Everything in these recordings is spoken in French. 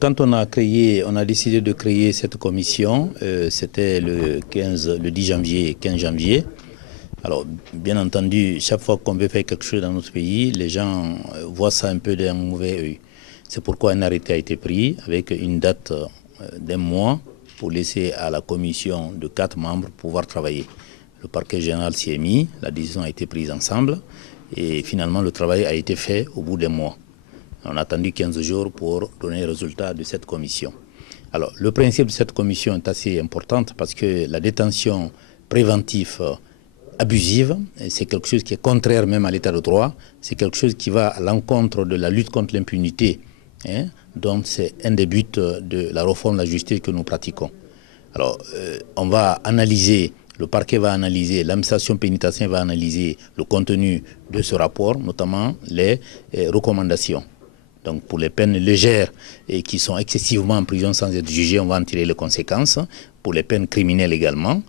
Quand on a décidé de créer cette commission, c'était le 10 janvier, 15 janvier. Alors, bien entendu, chaque fois qu'on veut faire quelque chose dans notre pays, les gens voient ça un peu d'un mauvais œil. C'est pourquoi un arrêté a été pris avec une date d'un mois pour laisser à la commission de 4 membres pouvoir travailler. Le parquet général s'y est mis, la décision a été prise ensemble et finalement le travail a été fait au bout d'un mois. On a attendu 15 jours pour donner les résultats de cette commission. Alors, le principe de cette commission est assez important parce que la détention préventive abusive, c'est quelque chose qui est contraire même à l'état de droit, c'est quelque chose qui va à l'encontre de la lutte contre l'impunité. Donc, c'est un des buts de la réforme de la justice que nous pratiquons. Alors, on va analyser, le parquet va analyser, l'administration pénitentiaire va analyser le contenu de ce rapport, notamment les recommandations. Donc pour les peines légères et qui sont excessivement en prison sans être jugées, on va en tirer les conséquences. Pour les peines criminelles également,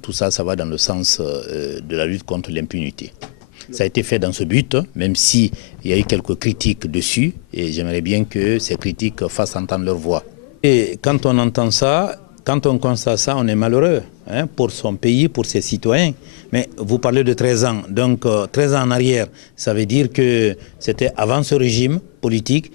tout ça, ça va dans le sens de la lutte contre l'impunité. Ça a été fait dans ce but, même s'il y a eu quelques critiques dessus, et j'aimerais bien que ces critiques fassent entendre leur voix. Et quand on entend ça, quand on constate ça, on est malheureux pour son pays, pour ses citoyens. Mais vous parlez de 13 ans, donc 13 ans en arrière, ça veut dire que c'était avant ce régime politique,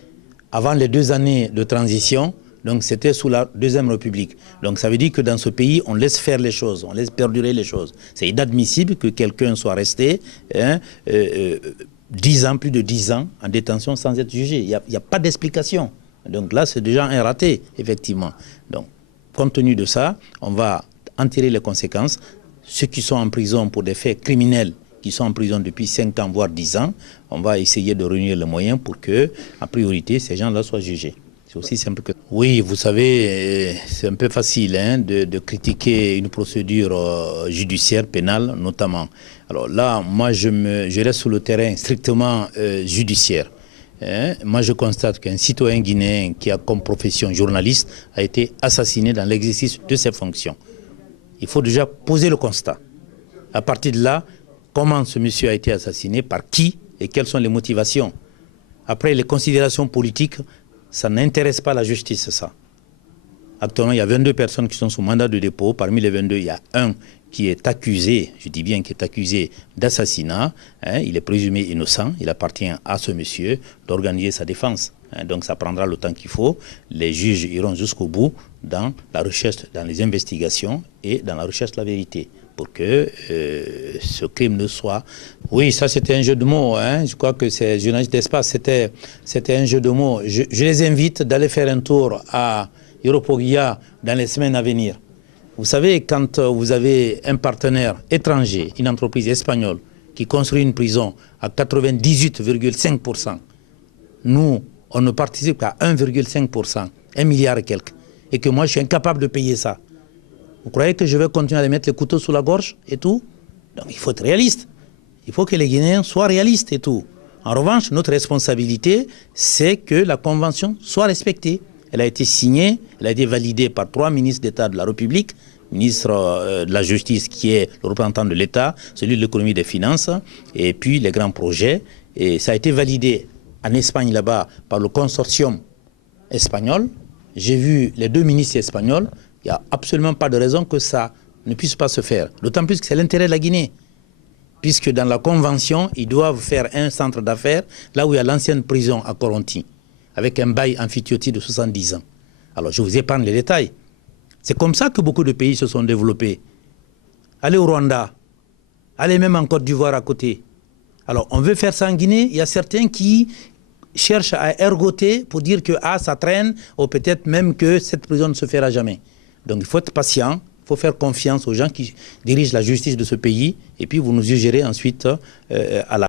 avant les 2 années de transition, donc c'était sous la Deuxième République. Donc ça veut dire que dans ce pays, on laisse faire les choses, on laisse perdurer les choses. C'est inadmissible que quelqu'un soit resté 10 ans, plus de 10 ans en détention sans être jugé. Il n'y a pas d'explication. Donc là, c'est déjà un raté, effectivement. Donc, compte tenu de ça, on va en tirer les conséquences. Ceux qui sont en prison pour des faits criminels, qui sont en prison depuis 5 ans, voire 10 ans, on va essayer de réunir les moyens pour que, en priorité, ces gens-là soient jugés. C'est aussi simple que... Oui, vous savez, c'est un peu facile de critiquer une procédure judiciaire, pénale, notamment. Alors là, moi, je reste sur le terrain strictement judiciaire. Moi, je constate qu'un citoyen guinéen qui a comme profession journaliste a été assassiné dans l'exercice de ses fonctions. Il faut déjà poser le constat. À partir de là, comment ce monsieur a été assassiné, par qui et quelles sont les motivations. Après, les considérations politiques, ça n'intéresse pas la justice, ça. Actuellement, il y a 22 personnes qui sont sous mandat de dépôt. Parmi les 22, il y a un qui est accusé, je dis bien qui est accusé d'assassinat. Il est présumé innocent. Il appartient à ce monsieur d'organiser sa défense. Donc ça prendra le temps qu'il faut. Les juges iront jusqu'au bout dans la recherche, dans les investigations et dans la recherche de la vérité pour que ce crime ne soit... Oui, ça c'était un jeu de mots. Je crois que c'est journaliste d'espace. C'était un jeu de mots. Je les invite d'aller faire un tour à Yoropoguia dans les semaines à venir. Vous savez, quand vous avez un partenaire étranger, une entreprise espagnole, qui construit une prison à 98,5%, nous, on ne participe qu'à 1,5%, 1 milliard et quelques, et que moi, je suis incapable de payer ça. Vous croyez que je vais continuer à les mettre les couteaux sous la gorge et tout? Donc il faut être réaliste. Il faut que les Guinéens soient réalistes et tout. En revanche, notre responsabilité, c'est que la convention soit respectée. Elle a été signée, elle a été validée par 3 ministres d'État de la République, ministre de la Justice qui est le représentant de l'État, celui de l'économie et des finances, et puis les grands projets. Et ça a été validé en Espagne là-bas par le consortium espagnol. J'ai vu les 2 ministres espagnols. Il n'y a absolument pas de raison que ça ne puisse pas se faire. D'autant plus que c'est l'intérêt de la Guinée. Puisque dans la convention, ils doivent faire un centre d'affaires là où il y a l'ancienne prison à Coronti, avec un bail amphithéotique de 70 ans. Alors, je vous épargne les détails. C'est comme ça que beaucoup de pays se sont développés. Allez au Rwanda, allez même en Côte d'Ivoire à côté. Alors, on veut faire ça en Guinée. Il y a certains qui cherchent à ergoter pour dire que ça traîne, ou peut-être même que cette prison ne se fera jamais. Donc, il faut être patient, il faut faire confiance aux gens qui dirigent la justice de ce pays, et puis vous nous jugerez ensuite à la...